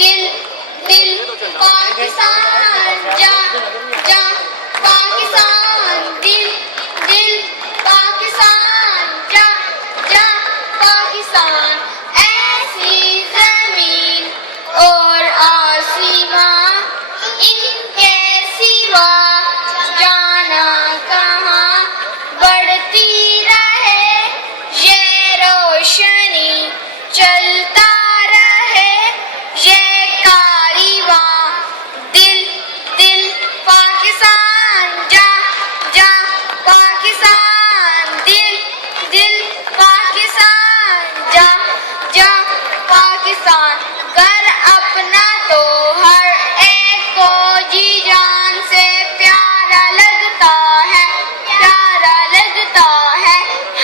दिल दिल पाकिस्तान जा जा पाकिस्तान दिल दिल पाकिस्तान जा जा पाकिस्तान ऐसी जमीन और आसमां इनके सिवा जाना कहाँ बढ़ती रहे ये रोशनी चलता रहे ये कारवां दिल दिल पाकिस्तान जा जा पाकिस्तान दिल दिल पाकिस्तान जा जा पाकिस्तान कर अपना तो हर एक को जी जान से प्यारा लगता है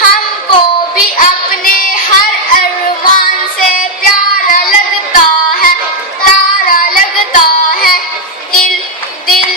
हमको भी अपने हर अरमान से प्यारा लगता है दिल दिल